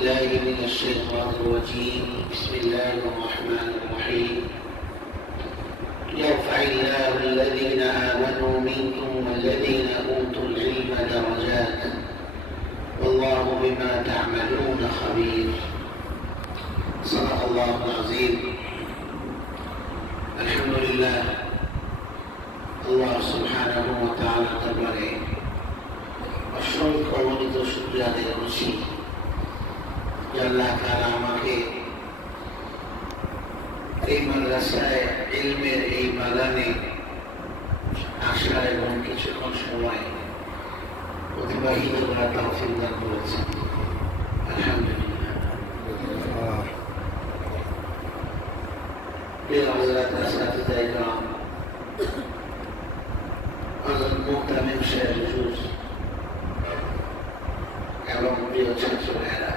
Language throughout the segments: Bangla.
بالله من الشيطان الرجيم بسم الله الرحمن الرحيم يرفع الله الذين آمنوا منكم والذين أوتوا العلم درجات والله بما تعملون خبير صدق الله العظيم الحمد لله الله سبحانه وتعالى দরবারে অসংখ্য অগণিত শুকরিয়া আদায় করছি যে আল্লাহ তাআলা আমাকে এই মাদ্রাসায় ইলমের এই বাগানে আসা এবং কিছুক্ষণ সময় অতিবাহিত করার তৌফিক দান করেছেন। আলহামদুলিল্লাহ। প্রিয় হযরত আসসালাতু ইকরাম হযরত মুহতামিম শেখ হুজুর এবং প্রিয় ছাত্র ভাইরা,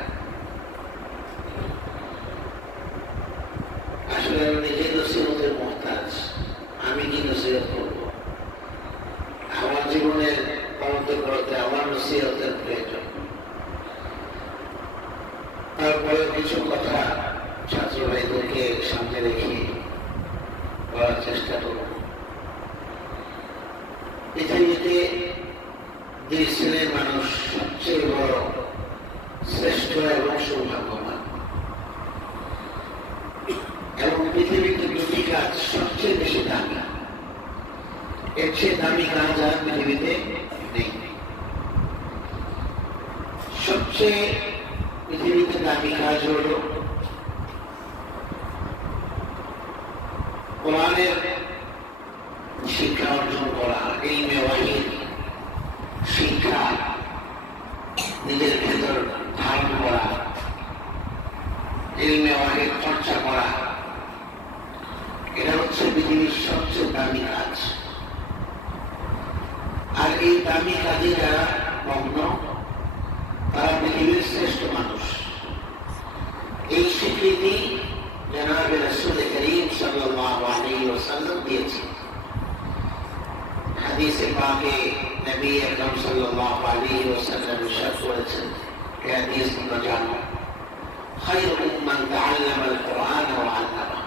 আসলে আমি নিজেই নসিহতের মুহতাজ। আমি কি নসিহত করব? আমার জীবনের করতে করতে আমার নসিহতের প্রয়োজন। তারপরে কিছু কথা ছাত্র ভাইদেরকে সামনে রেখে বলার চেষ্টা করব। পৃথিবীতে দুই শ্রেণীর মানুষ সবচেয়ে বড়, শ্রেষ্ঠ এবং সৌভাগ্যবান, এবং পৃথিবীতে দুটি কাজ সবচেয়ে বেশি দামি। এর চেয়ে দামি কাজ আর পৃথিবীতে নেই। সবচেয়ে পৃথিবীতে দামি কাজ হল কোরআনের শিক্ষা অর্জন করা, ইলমে ওয়াহিদ শিক্ষা নিজের ভেতর ধারণ করা, ইলমে ওয়াহিদ চর্চা করা। এটা হচ্ছে পৃথিবীর সবচেয়ে দামি কাজ। আর এই দামি কাজে যারা মগ্ন তারা পৃথিবীর শ্রেষ্ঠ মানুষ। এই স্বীকৃতি জনাবে রাসূল করিম সাল্লাল্লাহু আলাইহি ওয়াসাল্লাম দিয়েছেন। হাদিসে পাকে নবী আকরাম সাল্লাল্লাহু আলাইহি ওয়াসাল্লাম ইরশাদ করেছেন, এই হাদিস তোমরা জানো, খায়রুকুম মান তাআল্লামা আল কুরআন ওয়া আল্লামা।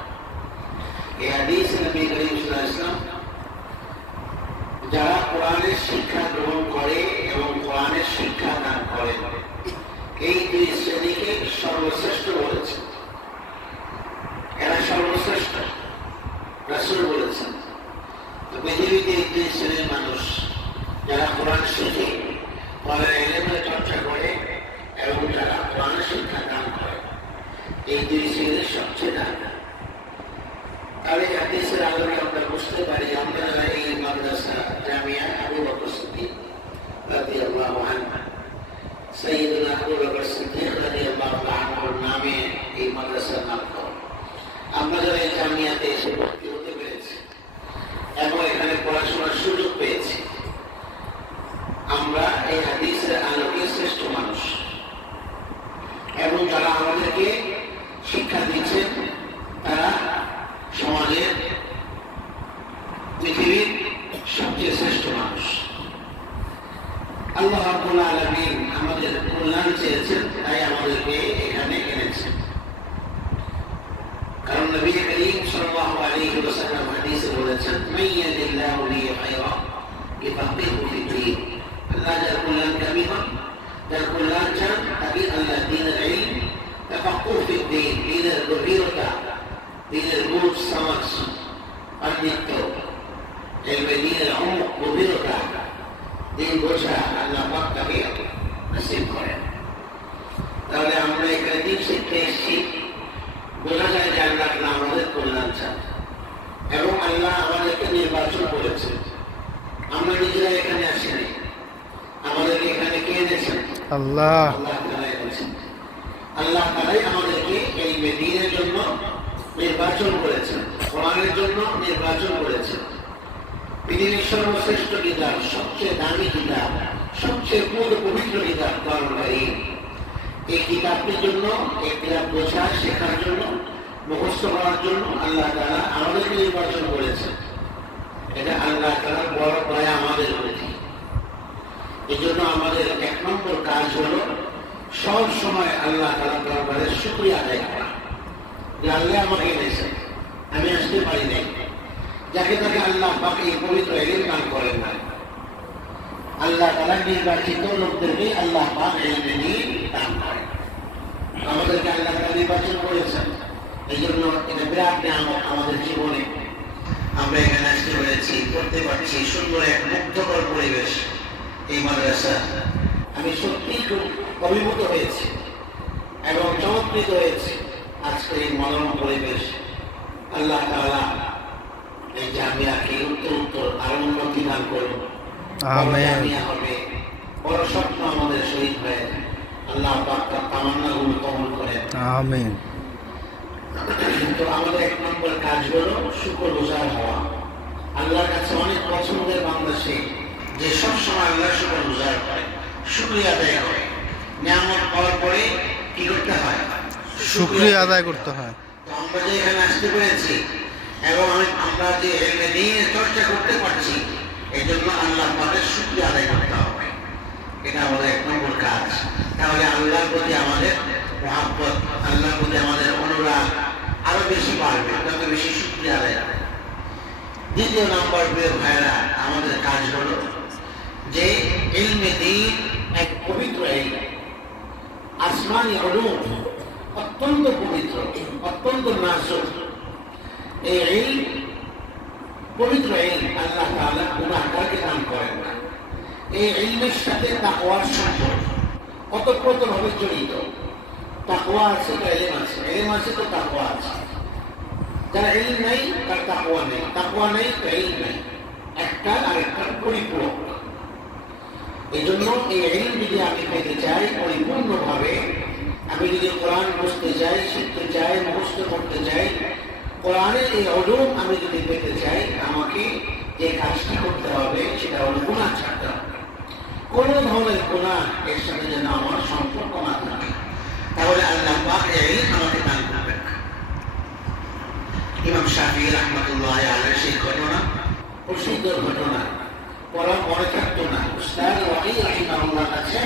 এই হাদিসে নবী করিম সাল্লাল্লাহু আলাইহি ওয়াসাল্লাম যারা কোরআনের শিক্ষা গ্রহণ করে এবং কোরআনের শিক্ষা দান করেন, এই দুই শ্রেণীকে সর্বশ্রেষ্ঠ বলেছেন। এরা সর্বশ্রেষ্ঠ রাসূল বলেছেন। তো পৃথিবীতে এই দুই শ্রেণীর মানুষ যারা কোরআন শিখে, কোরআনের ইলমের চর্চা করে এবং যারা কোরআনের শিক্ষা দান করে, এই দুই শ্রেণীর সবচেয়ে দামি। তাহলে হাদিসের আলোকে আমরা বুঝতে পারি আমরা এই মাদ্রাসা জামিয়া আবু বকর সিদ্দিক রাদিয়াল্লাহু আনহু, সাইয়্যিদুনা আবু বকর সিদ্দিক রাদিয়াল্লাহু আনহুর নামে এই মাদ্রাসার নামকরণ। আমরা যারা এই জামিয়াতে এসে ভর্তি হতে পেরেছি এবং এখানে পড়াশোনার সুযোগ পেয়েছি, আমরা এই হাদিসের আলোকে শ্রেষ্ঠ মানুষ। এবং যারা আমাদেরকে শিক্ষা দিচ্ছেন তারা সমাজের, পৃথিবীর সবচেয়ে শ্রেষ্ঠ মানুষ। আল্লাহ রাব্বুল আলামিন আমাদের কল্যাণ চেয়েছেন, তাই আমাদেরকে এখানে এনেছেন। কারণ নবী করিম সাল্লাল্লাহু আলাইহি ওয়াসাল্লাম হাদিসে বলেছেন, মাইয়াদিল্লাহু বিহি খায়রান ইফাক্কিহু ফিদ্দীন। আল্লাহ যার কল্যাণ কামী হন, যার কল্যাণ চান, তাকে আল্লাহ দ্বীনের ইলম, তাফাক্কুহ ফিদ্দীন, দ্বীনের গভীরতা, দ্বীনের বুঝ সমাজ পাণ্ডিত্য, ইলমে দ্বীনের অমুক গভীরতা, দ্বীন বোঝা আল্লাহ পাক তাকে নসিব করেন। তাহলে আমরা এখানে দ্বীন শিখতে এসেছি, বোঝা যায় যে আল্লাহ আমাদের কল্যাণ চান এবং আল্লাহ আমাদেরকে নির্বাচন করেছেন। আমরা নিজেরা এখানে আসিনি, আমাদেরকে এখানে কে এনেছেন? আল্লাহ। আল্লাহ তাআলা এনেছেন। আল্লাহ তাআলাই আমাদেরকে এই দ্বীনের জন্য নির্বাচন করেছেন, কোরআনের জন্য নির্বাচন করেছেন। পৃথিবীর সর্বশ্রেষ্ঠ কিতাব, সবচেয়ে দামি কিতাব, সবচেয়ে পবিত্র কিতাব কোরআন কারীম। এই কিতাবটির জন্য, এই কিতাব বোঝা শেখার জন্য, মুখস্থ করার জন্য আল্লাহ তাআলা আমাদেরকে নির্বাচন করেছেন। এটা আল্লাহ তাআলার বড় দয়া আমাদের প্রতি। এই জন্য আমাদের এক নম্বর কাজ হলো সব সময় আল্লাহ তাআলার দরবারে শুকরিয়া আদায় করা যে আল্লাহ আমাকে এনেছেন, আমি আসতে পারি নাই। যাকে তাকে আল্লাহ পাক এই পবিত্র ইলম দান করেন না। আল্লাহ তাআলা নির্বাচিত লোকদেরকে আল্লাহ পাক ইলম দ্বীন দান করেন। আমাদেরকে আল্লাহ তাআলা নির্বাচন করেছেন, এই জন্য এটা বিরাট নিয়ামত আমাদের জীবনে। আমরা এখানে আসতে পেরেছি, করতে পারছি, সুন্দর এক মুগ্ধকর পরিবেশ এই মাদ্রাসা। আমি সত্যি খুব অভিভূত হয়েছি এবং চমৎকৃত হয়েছি আজকের এই মনোরম পরিবেশ। আল্লাহ তাআলা এই জামিয়াকে উত্তর আরো উন্নতি দান করুন। জামিয়া হবে, বড় স্বপ্ন আমাদের শহীদ হয়ে আল্লাহ পাক তার তামান্নাগুলো কবুল করেন। আমিন। তো আমাদের এক নম্বর কাজ হলো শুকরগুজার হওয়া। আল্লাহর কাছে অনেক পছন্দের বান্দা সে যে সবসময় আল্লাহর শুকরগুজার করে, শুকরিয়া আদায় করে। নিয়ামত পাওয়ার পরে কি করতে হয়? শুকরিয়া আদায় করতে হয়। তো আমরা যে এখানে আসতে পেরেছি এবং আমরা যে ইলমে দ্বীনের চর্চা করতে পারছি, এই জন্য আল্লাহ পাকের শুকরিয়া আদায় করতে হবে। এটা আমাদের এক নম্বর কাজ। তাহলে আল্লাহর প্রতি আমাদের মহব্বত, আল্লাহর প্রতি আমাদের অনুরাগ আরো বেশি বাড়বে, যত বেশি শুকরিয়া আদায় হবে। দ্বিতীয় নম্বর প্রিয় ভাইরা, আমাদের কাজ হলো যে ইলমে দ্বীন এক পবিত্র ইলম, আসমানি উলুম, অত্যন্ত পবিত্র, অত্যন্ত নাজুক। এই ইলম পবিত্র ইলম, আল্লাহ তাআলা গুনাহগারকে দান করেন না। এই ইলমের সাথে তাকওয়ার সম্পর্ক ওতপ্রোতভাবে জড়িত। তাকওয়া আছে তো ইলম আছে, ইলম আছে তো তাকওয়া আছে। যার ইলম নেই তার তাকওয়া নেই, তাকওয়া নেই তো ইলম নেই, একটা আরেকটার পরিপূরক। এই জন্য এই ইলম যদি আমি পেতে চাই পরিপূর্ণভাবে, আমি যদি কোরআন বুঝতে চাই, শিখতে চাই, মুখস্থ করতে চাই, কোরআনের এই উলুম আমি যদি পেতে চাই, আমাকে যে কাজটি করতে হবে সেটা হলো গুনাহ ছাড়তে হবে। কোন ধরনের গুনাহ এর সাথে যেন আমার সম্পর্ক না থাকে, তাহলে আল্লাহ পাক এই ইলম আমাকে দান করবেন না। ইমাম শাফিঈ রাহমাতুল্লাহি আলাইহি সেই ঘটনা, প্রসিদ্ধ ঘটনা, পড়া মনে থাকতো না। উস্তাদ ওয়াকি রাহিমাহুল্লাহ কাছে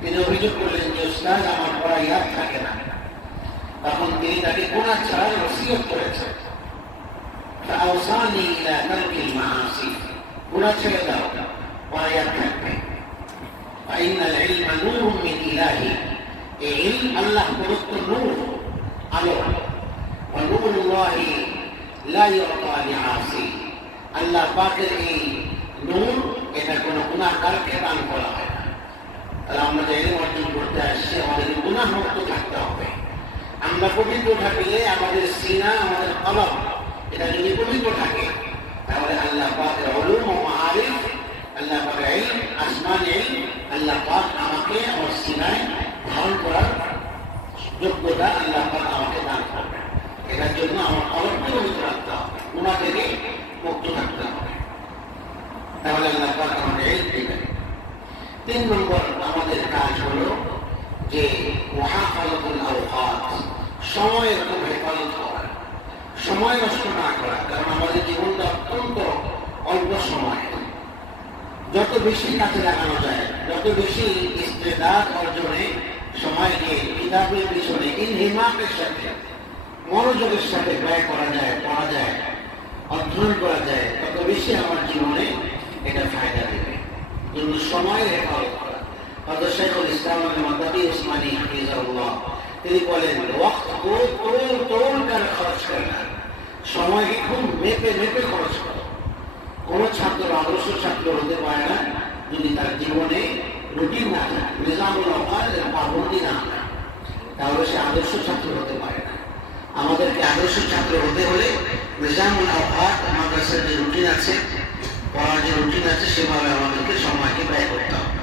তিনি অভিযোগ করলেন যে উস্তাদ আমার পড়া ইয়াদ থাকে না। তখন তিনি তাকে গুনাহ ছাড়ার ওসিয়ত করেছেন, ফাআওসানি ইলা তারকিল মাআসি, গুনাহ ছেড়ে দাও, পড়া ইয়াদ থাকবে। ফাইনাল ইলমা নূরুম মিন ইলাহি, এই ইলম আল্লাহ প্রদত্ত নূর, আলো। ওয়া নূরুল্লাহি লা ইউতা লিআসি, আল্লাহ পাকের এই নূর, এটা কোনো গুনাহগারকে দান করা হয় না। তাহলে আমরা যে ইলম অর্জন করতে আসছি, আমাদের গুনাহ মুক্ত থাকতে হবে। আমরা পবিত্র থাকলে আমাদের সিনা, আমাদের কলব, এটা যদি পবিত্র থাকে, তাহলে আল্লাহ পাকের উলুম ও মাআরিফ, আল্লাহ পাকের ইলম, আসমানি ইলম, আল্লাহ পাক আমাকে আমার সিনায় ধারণ করার যোগ্যতা আল্লাহ পাক আমাকে দান করবেন। এটার জন্য আমার কলবকে পবিত্র রাখতে হবে, গুনাহ থেকে মুক্ত থাকতে হবে, তাহলে আল্লাহ পাক আমাকে ইলম দিবেন। 3 নম্বর আমাদের কাজ হলো যে মুহাফাজাতুল আওকাত, সময়ের খুব হেফাজত করা, সময় নষ্ট না করা। কারণ আমাদের জীবনটা অত্যন্ত অল্প সময়। যত বেশি কাজে লাগানো যায়, যত বেশি ইস্তেদাদ অর্জনে সময় দিয়ে কিতাবের পিছনে ইনহিমামের সাথে, মনোযোগের সাথে ব্যয় করা যায়, পড়া যায়, অধ্যয়ন করা যায়, তত বেশি আমার জীবনে এটা ফায়দা দেবে। জন্য সময়ের হেফাজত করা। হযরত শাইখুল ইসলাম মাদানী উসমানী হাফিজাহুল্লাহ তিনি বলেন, ওয়াক্ত কো তোল কর খরচ করনা, সময়কে খুব মেপে মেপে খরচ করো। কোন ছাত্র আদর্শ ছাত্র হতে পারে না যদি তার জীবনে রুটিন না থাকে, নিজামুল আওকাত পাবন্দি না থাকে, তাহলে সে আদর্শ ছাত্র হতে পারে না। আমাদেরকে আদর্শ ছাত্র হতে হলে নিজামুল আওকাত, মাদ্রাসার যে রুটিন আছে, পড়ার যে রুটিন আছে, সেভাবে আমাদেরকে সময়কে ব্যয় করতে হবে।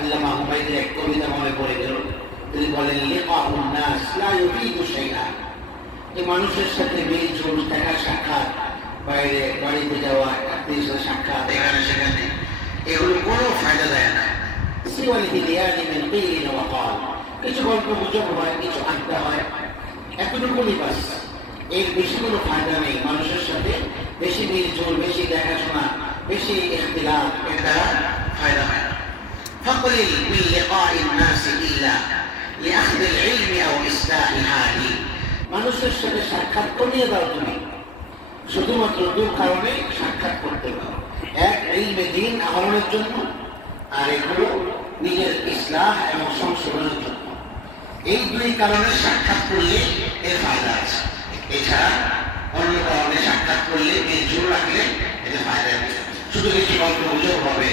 আল্লামা হুমায়ুনের এক কবিতা মনে পড়ে গেল। তিনি বলেন, লিকাউন নাস লা ইউফিদু শাইআ, যে মানুষের সাথে মিল ঝুল, দেখা সাক্ষাৎ, বাইরে বাড়িতে যাওয়া, আত্মীয়ের সাথে সাক্ষাৎ, এখানে সেখানে, এগুলো কোনো ফায়দা দেয় না। সিওয়াল হিদিয়ানি মিন কিলিন ওয়া ক্বাল, কিছু গল্প গুজব হয়, কিছু আড্ডা হয়, এতটুকুই বাস, এর বেশি কোনো ফায়দা নেই। মানুষের সাথে বেশি মিল ঝুল, বেশি দেখাশোনা, বেশি ইখতিলাফ, এর দ্বারা ফায়দা হয় না। فقلل من لقاء الناس মানুষের সাথে সাক্ষাৎ কমিয়ে দাও তুমি, শুধুমাত্র দু কারণে সাক্ষাৎ করতে পারো। এক, ইলমে দ্বীন আহরণের জন্য, আর এগুলো নিজের ইসলাহ এবং সংশোধনের জন্য। এই দুই কারণে সাক্ষাৎ করলে এর ফায়দা আছে। এছাড়া অন্য কারণে সাক্ষাৎ করলে এই জোর রাখলে এতে ফায়দা নেই। শুধু কিছু গল্প গুজব হবে,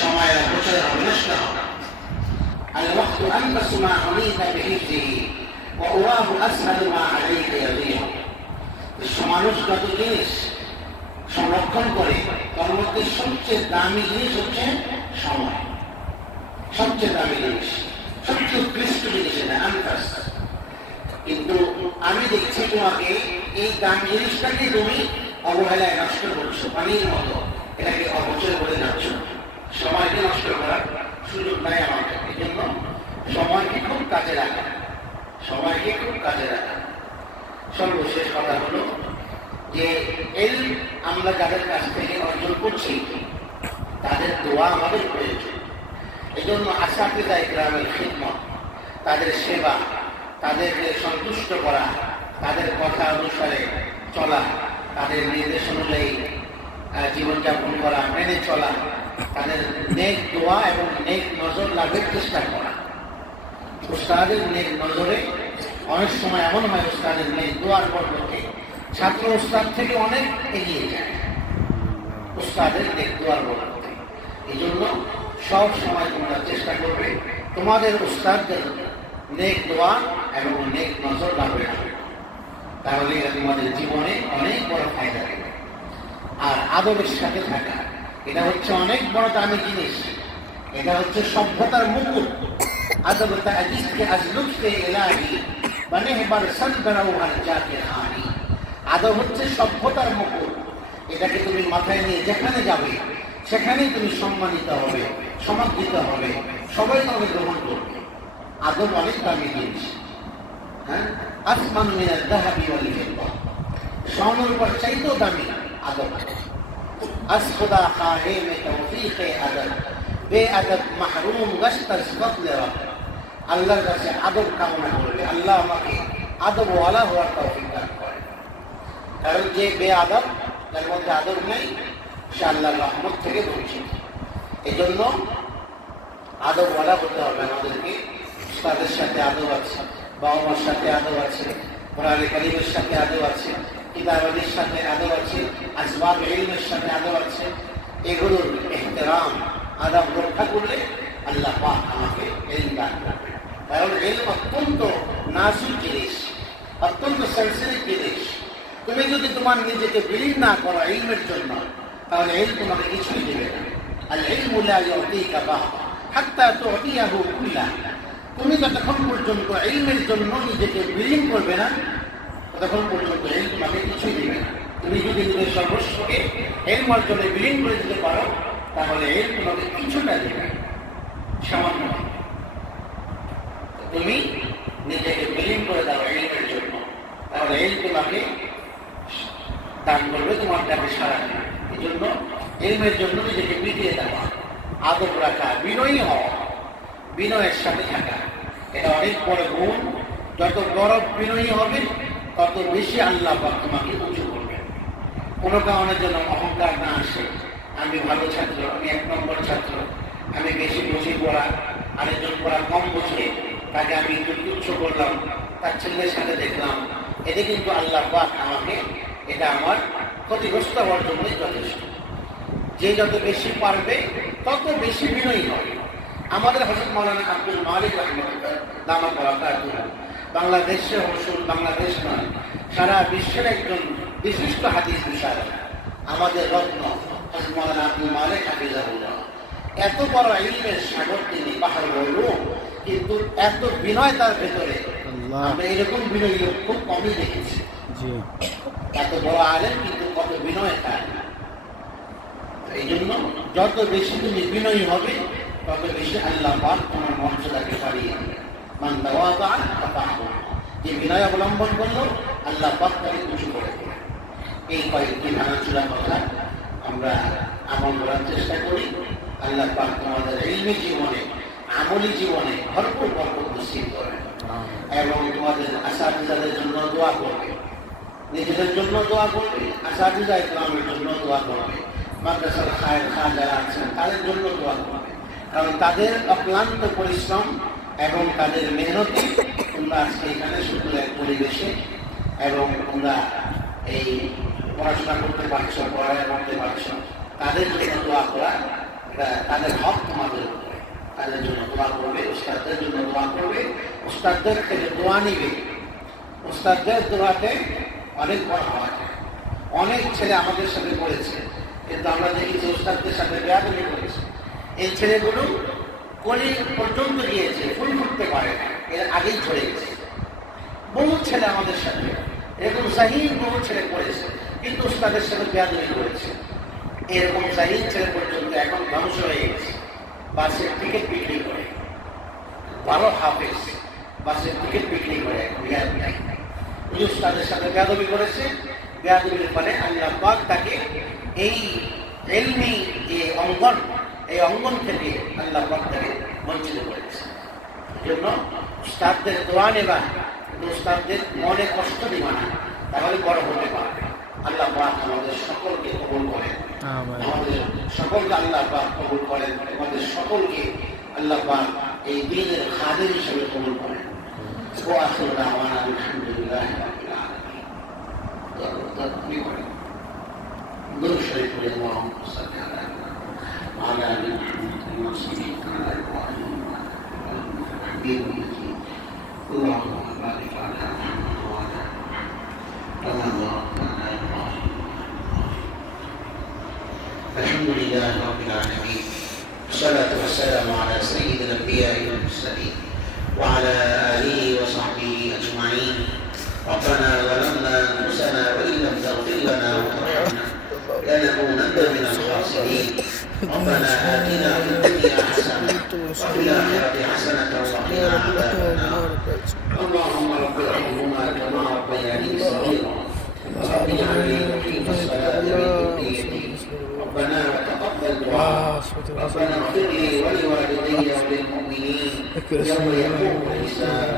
সময়ের অপচয় হবে, নষ্ট হবে। الوقت أنفس ما عنيت بحفظه وأراه أسهل ما عليك يضيع। মানুষ যত জিনিস সংরক্ষণ করে তার মধ্যে সবচেয়ে দামি জিনিস হচ্ছে সময়। সবচেয়ে দামি জিনিস, সবচেয়ে উৎকৃষ্ট জিনিস এটা আনফাস। কিন্তু আমি দেখছি তোমাকে এই দামি জিনিসটাকে তুমি অবহেলায় নষ্ট করছো, পানির মতো এটাকে অপচয় করে যাচ্ছ। সময়কে নষ্ট করার সুযোগ নাই আমার কাছে। এই জন্য সময়কে খুব কাজে রাখা, সময়কে খুব কাজে রাখা। সর্বশেষ কথা হলো যে ইলম আমরা যাদের কাছ থেকে অর্জন করছি তাদের দোয়া আমাদের প্রয়োজন। এই জন্য আসাতিজা ইকরামের খিদমত, তাদের সেবা, তাদেরকে সন্তুষ্ট করা, তাদের কথা অনুসারে চলা, তাদের নির্দেশ অনুযায়ী জীবনযাপন করা, মেনে চলা, তাদের নেক দোয়া এবং নেক নজর লাভের চেষ্টা করা। উস্তাদের নেক নজরে অনেক সময় এমন হয় উস্তাদের নেক দোয়ার বরকতে ছাত্র উস্তাদ থেকে অনেক এগিয়ে যায়, উস্তাদের নেক দোয়ার বরকতে। এই জন্য সব সময় তোমরা চেষ্টা করবে তোমাদের উস্তাদদের নেক দোয়া এবং নেক নজর লাভের হবে, তাহলে এটা তোমাদের জীবনে অনেক বড় ফায়দা দেবে। আর আদবের সাথে থাকা, এটা হচ্ছে অনেক বড় দামি জিনিস। এটা হচ্ছে সভ্যতার মুকুট। আদব তাজিজকে আজ লুৎফে ইলাহি বানেহবার সদবরাউ আর জাকে হানি। আদব হচ্ছে সভ্যতার মুকুট। এটাকে তুমি মাথায় নিয়ে যেখানে যাবে সেখানেই তুমি সম্মানিত হবে, সমাদৃত হবে, সবাই তোমাকে গ্রহণ করবে। আদব অনেক দামি জিনিস। হ্যাঁ, আসমান মিনাল যাহাবি ওয়াল ফিদ্দা, স্বর্ণের উপর চাইতেও দামি আদব। আজ খুদা খাহে মে তৌফিকে আদব, বেআদব মাহরুম গশতাস ফজলে রব। আল্লাহর কাছে আদব কামনা করবে, আল্লাহ আমাকে আদবওয়ালা হওয়ার তৌফিক দান করে। কারণ যে বেআদব, যার মধ্যে আদব নেই, সে আল্লাহর রহমত থেকে বঞ্চিত। এই জন্য আদবওয়ালা হতে হবে আমাদেরকে। উস্তাদের সাথে আদব আছে, বাবা মার সাথে আদব আছে, কোরআন কারীমের সাথে আদব আছে, কিতাবাদির সাথে আদব আছে, আসবাব ইলমের সাথে আদব আছে। এগুলোর ইহতিরাম, আদব রক্ষা করলে আল্লাহ পাক আমাকে ইলম দান করবে। কারণ ইলম অত্যন্ত নাজুক জিনিস, অত্যন্ত সেন্সিটিভ জিনিস। তুমি যদি তোমার নিজেকে বিলীন না করো ইলমের জন্য, তাহলে ইলম তোমাকে কিছুই দেবে না। আল ইলমু লা ইউতিকা বাহা হাত্তা তুতিয়াহু কুল্লাহ। তুমি যতক্ষণ পর্যন্ত ইলমের জন্য নিজেকে বিলীন করবে না, ততক্ষণ পর্যন্ত ইলম তোমাকে কিছুই দেবে না। তুমি যদি নিজের সর্বস্বকে ইলম অর্জনে বিলীন করে দিতে পারো, তাহলে ইলম তোমাকে কিছুটা দেবে, সামান্য। তুমি নিজেকে বিলীন করে দাও ইলমের জন্য, তাহলে ইলম তোমাকে দান করবে, তোমার কাছে সারা দেবে। এই জন্য ইলমের জন্য নিজেকে পিটিয়ে দেওয়া, আদব রাখা, বিনয়ী হওয়া, বিনয়ের সাথে থাকা, এটা অনেক বড় গুণ। যত বড় বিনয়ী হবে তত বেশি আল্লাহ পাক তোমাকে উঁচু করবে। কোনো কারণের জন্য অহংকার না আসে, আমি ভালো ছাত্র, আমি 1 নম্বর ছাত্র, আমি বেশি বুঝি পড়া, আরেকজন পড়া কম বুঝে, তাকে আমি একটু তুচ্ছ করলাম, তার ছেলের সাথে দেখলাম, এতে কিন্তু আল্লাহ পাক আমাকে, এটা আমার ক্ষতিগ্রস্ত হওয়ার জন্যই যথেষ্ট। যে যত বেশি পারবে তত বেশি বিনয়ী হবে। আমাদের হযরত মাওলানা আব্দুল মালিক রাহমাতুল্লাহ দামাত বারাকাতুহু বাংলাদেশে অবশ্য বাংলাদেশ নয়, সারা বিশ্বের একজন বিশিষ্ট হাদিস বিশারদ, আমাদের রত্ন হযরত মাওলানা আব্দুল মালিক হাফিজাহুল্লাহ। এত বড় ইলমের সাগর তিনি, পাহাড় উলুম, কিন্তু এত বিনয় তার ভেতরে। আমরা এরকম বিনয়ী লোক খুব কমই দেখেছি। এত বড় আলেম কিন্তু কত বিনয় তার। এই জন্য যত বেশি তুমি বিনয়ী হবে তত বেশি আল্লাহ পাক তোমার মর্যাদাকে বাড়িয়ে দেবে। মান তাওয়াদা রাফাহু, যে বিনয় অবলম্বন করলো আল্লাহ পাক তাকে উঁচু করে দেবে। এই কয়েকটি ভাঙাচোরা কথা আমরা আমল করার চেষ্টা করি। আল্লাহ পাক তোমাদের ইলমি জীবনে, আমলি জীবনে ভরপুর বরকত নসিব করেন। এবং তোমাদের আসাতিজাদের জন্য দোয়া করবে, নিজেদের জন্য দোয়া করবে, আসাতিজা ইকরামের জন্য দোয়া করবে, মাদ্রাসার খায়ের খা যারা আছেন তাদের জন্য দোয়া করবে। কারণ তাদের অক্লান্ত পরিশ্রম এবং তাদের মেহনতে তোমরা আজকে এখানে সুন্দর এক পরিবেশে এবং তোমরা এই পড়াশোনা করতে পারছো, পড়ালেখা করতে পারছো, তাদের জন্য দোয়া করা তাদের হক তোমাদের উপরে। তাদের জন্য দোয়া করবে, উস্তাদদের জন্য দোয়া করবে, উস্তাদদের থেকে দোয়া নিবে। উস্তাদদের দোয়াতে অনেক বড় হওয়া যায়। অনেক ছেলে আমাদের সাথে পড়েছে, কিন্তু আমরা দেখি যে উস্তাদদের সাথে বেয়াদবি করেছে। এই ছেলেগুলো কলি পর্যন্ত গিয়েছে, ফুল ফুটতে পারে না, এর আগেই ঝরে গেছে। বহু ছেলে আমাদের সাথে এরকম জাহির বহু ছেলে পড়েছে, কিন্তু উস্তাদের সাথে বেয়াদবি করেছে। এরকম জাহির ছেলে পর্যন্ত এখন ধ্বংস হয়ে গেছে। বাসের টিকিট বিক্রি করে, 12 হাফেজ বাসের টিকিট বিক্রি করে উস্তাদের সাথে বেয়াদবি করেছে। বেয়াদবির ফলে আল্লাহ পাক তাকে এই ইলমি যে অঙ্গন, এই অঙ্গন থেকে আল্লাহ পাক তাকে বঞ্চিত করেছে। জন্য উস্তাদদের দোয়া নেবা, উস্তাদদের মনে কষ্ট দিবা না, তাহলে বড় হতে পারবে। আল্লাহ পাক আমাদের সকলকে কবুল করেন, আমাদের সকলকে আল্লাহ পাক কবুল করেন, আমাদের সকলকে আল্লাহ পাক এই দ্বীনের খাদিম হিসেবে কবুল করেন। ওয়া আখিরু দাওয়ানা আলহামদুলিল্লাহি রাব্বিল আলামিন। দরুদ শরীফ পড়ে আল্লাহুম্মা সাল্লি আলা ওয়া আলা আলি মুহাম্মাদ ওয়া সাল্লিম আলা ইব্রাহিম ওয়া আলা আলি ইব্রাহিম। আল্লাহুম্মা বারিক আলা মুহাম্মাদ ওয়া আলা كما باركت على إبراهيم. الحمد لله رب العالمين، والصلاة والسلام على سيد الأنبياء والمرسلين وعلى آله وصحبه أجمعين. ربنا ظلمنا أنفسنا وإن لم تغفر لنا وترحمنا لنكونن من الخاسرين. ربنا آتنا في الدنيا حسنة وفي الآخرة حسنة وقنا عذاب النار. اللهم رب ارحمهما كما ربياني صغيرا رب اجعلني مقيم الصلاة من ذريتي ربنا وتقبل دعاء. ربنا اغفر لي ولوالدي وللمؤمنين يوم يقوم الحساب.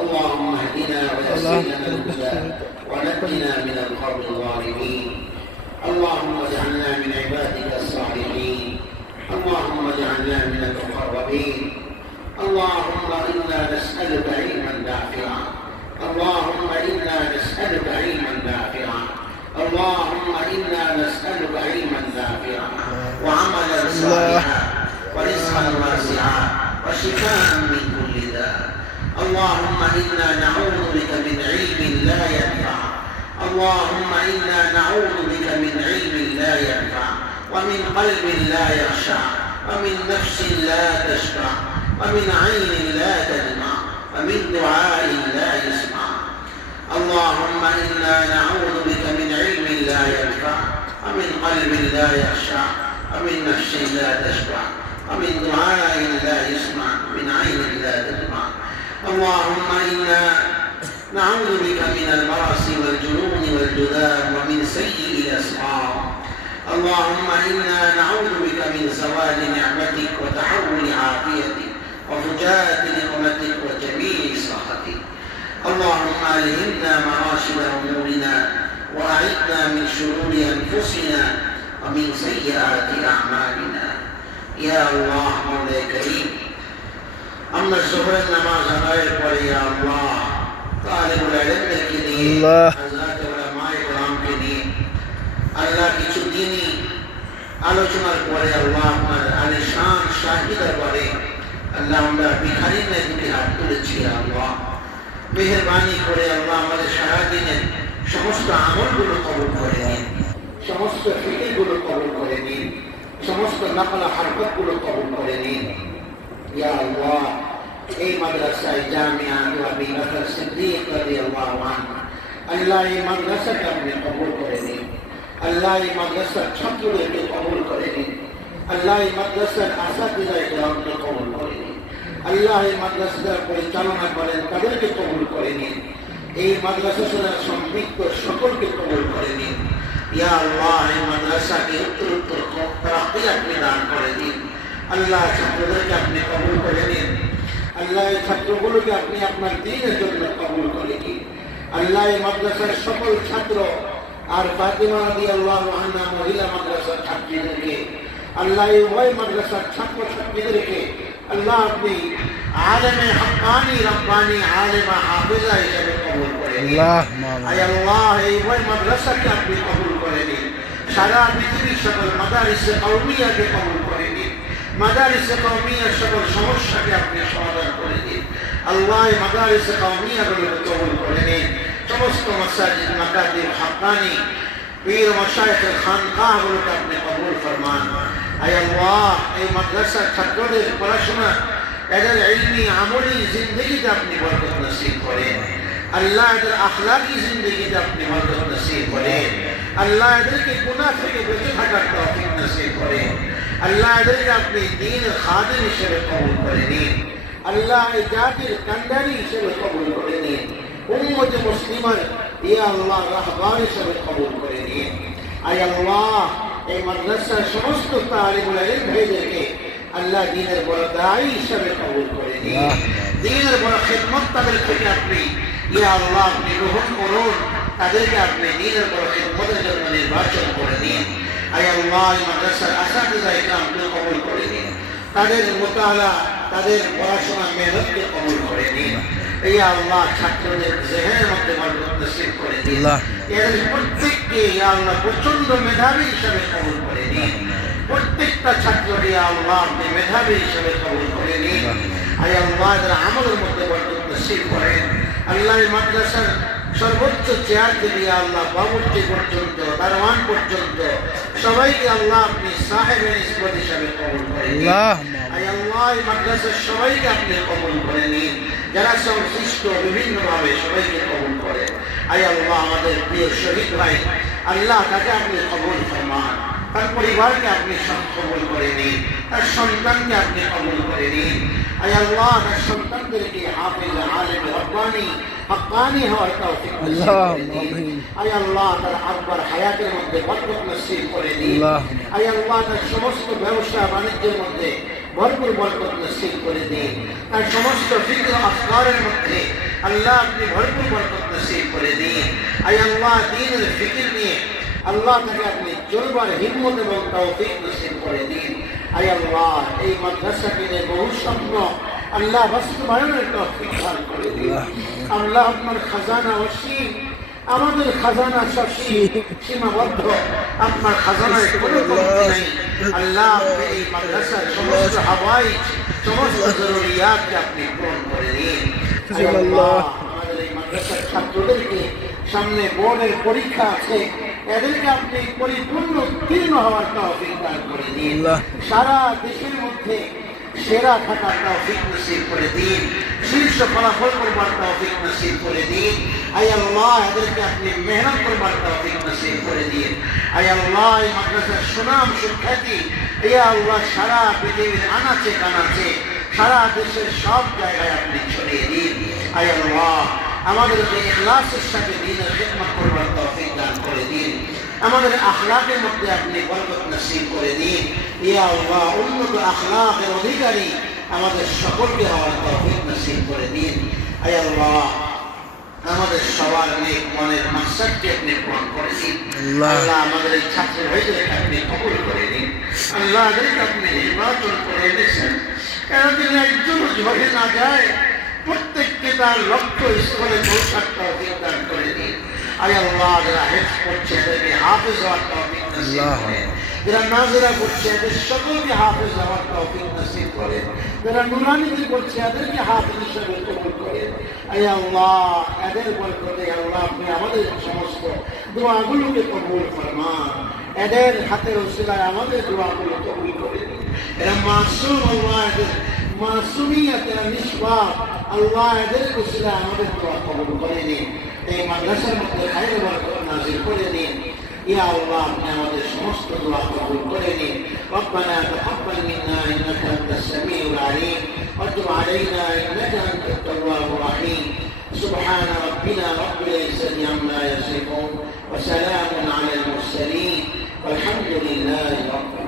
اللهم اهدنا ويسر لنا الهدى ونجنا من القوم الظالمين. اللهم اجعلنا من عبادك الصالحين. اللهم اجعلنا من المقربين. اللهم إنا نسألك علما نافعا. اللهم إنا نسألك علما نافعا. اللهم إنا نسألك علما نافعا وعملا صالحا ورزقا واسعا وشفاء من كل داء. اللهم إنا نعوذ بك من علم لا ينفع. اللهم إنا نعوذ بك من علم لا ينفع ومن قلب لا يخشع ومن نفس لا تشبع ومن عين لا تدمع ومن دعاء لا يسمع. اللهم إنا نعوذ بك من علم لا ينفع ومن قلب لا يخشع ومن نفس لا تشبع ومن دعاء لا يسمع ومن عين لا تدمع. اللهم إنا نعوذ بك من البرص والجنون والجذام ومن سيء الأسقام. اللهم إنا نعوذ بك من زوال نعمتك وتحول عافيتك وفجاءة نقمتك وجميع سخطك. اللهم ألهمنا مراشد أمورنا وأعذنا من شرور أنفسنا ومن سيئات أعمالنا. يا الله مولاي كريم، أما الظهر النماز غير قولي يا الله طالب العلم के लिए हज़रत उलमाए किराम के लिए अल्लाह की चुदीनी आलोचनार परे अल्लाह আপনার আলিশান শাহী দরবারে আল্লাহ আমরা ভিখারির ন্যায় দুটি হাত তুলেছি। আল্লাহ মেহেরবানি করে আল্লাহ আমাদের সারাদিনের সমস্ত আমলগুলো কবুল করে নিন, সমস্ত ফিকিরগুলো কবুল করে নিন, সমস্ত নকল হরকতগুলো কবুল করে নিন। ইয়া আল্লাহ এই মাদ্রাসায় জামিয়া আবু বকর সিদ্দিক রাদিয়াল্লাহু আনহু আল্লাহ এই মাদ্রাসাকে আপনি কবুল করে নিন। আল্লাহ এই মাদ্রাসার ছাত্রদেরকে কবুল করে নিন। আল্লাহ এই মাদ্রাসার আসাতিজায়ে কেরামকে কবুল করে নিন। আল্লাহ এই মাদ্রাসার পরিচালনা করেন তাদেরকে কবুল করে নিন। এই মাদ্রাসার সাথে সম্পৃক্ত সকলকে কবুল করে নিন। ইয়া আল্লাহ এই মাদ্রাসাকে উত্তরোত্তর তারাক্কি আপনি দান করে দিন। আল্লাহ ছাত্রদেরকে আপনি কবুল করে নিন। আল্লাহ এই ছাত্রগুলোকে আপনি আপনার দ্বীনের জন্য কবুল করে নিন। আল্লাহ এই মাদ্রাসার সকল ছাত্র আর ফাতিমা রাদিয়াল্লাহু আনহা মহিলা মাদ্রাসার ছাত্রীদেরকে, আল্লাহ এই উভয় মাদ্রাসার ছাত্র ছাত্রীদেরকে আল্লাহ আপনি আলেমে হক্কানি রব্বানি আলেমা হাফেজা হিসেবে কবুল করে নিন। আল্লাহ এই উভয় মাদ্রাসাকে আপনি কবুল করে নিন। সারা পৃথিবীর সকল মাদারিসে কওমিয়াকে কবুল করে নিন। মাদারিসে কওমিয়ার সকল সমস্যাকে আপনি সমাধান করে দিন। আল্লাহ এই মাদারিসে কওমিয়াগুলোকে কবুল করে নিন। সমস্ত মাসাজিদ মাকাতিব হক্কানি পীর মাশায়েখের খানকাহগুলোকে আপনি কবুল ফরমান। আয় আল্লাহ এই মাদ্রাসার ছাত্রদের পড়াশোনা এদের ইলমি আমলি জিন্দগিতে আপনি বরকত নসিব করেন। আল্লাহ এদের আখলাকি জিন্দগিতে আপনি বরকত নসিব করেন। আল্লাহ এদেরকে গুনাহ থেকে বেঁচে থাকার তৌফিক নসিব করেন। আল্লাহ এদেরকে আপনি দ্বীনের খাদিম হিসেবে কবুল করে নিন। আল্লাহ এই জাতির কান্ডারি হিসেবে কবুল করে নিন। উম্মতে মুসলিমার ইয়া আল্লাহ রাহবার হিসেবে কবুল করে নিন। আয় আল্লাহ এই মাদ্রাসার সমস্ত তালিবুল ইলম ভাইদেরকে আল্লাহ দ্বীনের বড় দায়ী হিসেবে কবুল করে নিন। দ্বীনের বড় খিদমত তাদের থেকে আপনি ইয়া আল্লাহ আপনি গ্রহণ করুন। তাদেরকে আপনি দ্বীনের বড় খিদমতের জন্য নির্বাচন করে নিন। আয় আল্লাহ এই মাদ্রাসার আসাতিজা ইকরামকে কবুল করে নিন। তাদের মুতালা তাদের পড়াশোনা মেহনতকে কবুল করে নিন। ইয়া আল্লাহ ছাত্রদের জেহেনের মধ্যে বরকত নসিব করে দিন। এদের প্রত্যেককে ইয়া আল্লাহ প্রচন্ড মেধাবী হিসেবে কবুল করে নিন। প্রত্যেকটা ছাত্রকে ইয়া আল্লাহ আপনি মেধাবী হিসেবে কবুল করে নিন। আয় আল্লাহ এদের আমলের মধ্যে বরকত নসিব করেন। আল্লাহ এই মাদ্রাসার সর্বোচ্চ চেয়ার থেকে ইয়া আল্লাহ বাবুর্চি পর্যন্ত দারওয়ান পর্যন্ত সবাইকে আল্লাহ আপনি সাহেব নিসবত হিসেবে কবুল করে নিন। আয় আল্লাহ এই মাদ্রাসার সবাইকে আপনি কবুল করে নিন। যারা সংশ্লিষ্ট বিভিন্নভাবে সবাইকে কবুল করে। আয় আল্লাহ আমাদের প্রিয় শহীদ ভাই আল্লাহ তাকে আপনি কবুল ফরমান। তার পরিবারকে আপনি কবুল করে নিন। তার সন্তানকে আপনি কবুল করে নিন। আয় আল্লাহ তার সন্তানদেরকে হাফেজ আলেম রব্বানি হক্কানি হওয়ার তৌফিক নসিব করে দিন। আয় আল্লাহ তার আকবর হায়াতের মধ্যে বরকত নসিব করে দিন। আয় আল্লাহ তার সমস্ত ব্যবসা বাণিজ্যের মধ্যে ভরপুর বরকত নসিব করে দিন। তার সমস্ত ফিকর আফকারের মধ্যে আল্লাহ আপনি ভরপুর বরকত নসিব করে দিন। আয় আল্লাহ দ্বীনের ফিকির নিয়ে আল্লাহ তাকে আপনি চলবার হিম্মত এবং তৌফিক নসিব করে দিন। আয় আল্লাহ এই মাদ্রাসাকে নিয়ে বহু স্বপ্ন আল্লাহ বাস্তবায়নের তৌফিক দান করে দিন। আল্লাহ আপনার খাজানা অসীম, আমাদের খাজানা সব সীমাবদ্ধ। আপনার খাজানায় কোনো কমতি নেই। আল্লাহ আপনি এই মাদ্রাসার সমস্ত হাওয়াই সমস্ত জরুরিয়াতকে আপনি পূরণ করে দিন। আল্লাহ আমাদের এই মাদ্রাসার ছাত্রদেরকে সামনে বোর্ডের পরীক্ষা আছে, এদেরকে আপনি পরিপূর্ণ উত্তীর্ণ হওয়ার তৌফিক দান করে দিন। সারা দেশের মধ্যে সেরা থাকার তৌফিক নসিব করে দিন। শীর্ষ ফলাফল করবার তৌফিক নসিব করে দিন। আয় আল্লাহ এদেরকে আপনি মেহনত করবার তৌফিক নসিব করে দিন। আয় আল্লাহ এই মাদ্রাসার সুনাম সুখ্যাতি ইয়া আল্লাহ সারা পৃথিবীর আনাচে কানাচে সারা দেশের সব জায়গায় আপনি ছড়িয়ে দিন। আয় আল্লাহ আমাদেরকে ইখলাসের সাথে দ্বীনের খিদমত করবার তৌফিক দান করে দিন। আমাদের আখলাকের মধ্যে আপনি বরকত নসিব করে দিন। ইয়া আল্লাহ উন্নত আখলাকের অধিকারী আমাদের সকলকে হওয়ার তৌফিক নসিব করে দিন। আয় আল্লাহ আমাদের সবার নেক মনের মাকসাদকে আপনি পূরণ করে দিন। আল্লাহ আমাদের এই ছাত্র ভাইদেরকে আপনি কবুল করে দিন। আল্লাহ এদেরকে আপনি নির্বাচন করে এনেছেন, এরা যেন একজন ঝরে না যায়, প্রত্যেককে তার লক্ষ্য স্থলে পৌঁছার তৌফিক দান করে দিন। আয় আল্লাহ যারা হেফজ করছে এদেরকে হাফেজ হওয়ার তৌফিক নসিব করেন। যারা নাজেরা করছে এদের সকলকে হাফেজ হওয়ার তৌফিক নসিব করেন। যারা নুরানিতে করছে এদেরকে হাফেজ হিসেবে কবুল করেন। আয় আল্লাহ এদের বরকতে আল্লাহ আপনি আমাদের সমস্ত দোয়াগুলোকে কবুল ফরমান। এদের হাতের ওসিলায় আমাদের দোয়াগুলো কবুল করে দিন। এরা মাসুম, আল্লাহ এদের মাসুমিয়ত এরা নিষ্পাপ, আল্লাহ এদের ওসিলায় আমাদের দোয়া কবুল করে দিন। এই মাদ্রাসার মধ্যে খায়র বরকত নাযিল করে দিন। ইয়া আল্লাহ আপনি আমাদের সমস্ত দোয়া কবুল করে নিন। ربنا تقبل منا انك انت السميع العليم وتب علينا انك انت التواب الرحيم. سبحان ربنا رب العزة عما يصفون وسلام على المرسلين والحمد لله رب العالمين.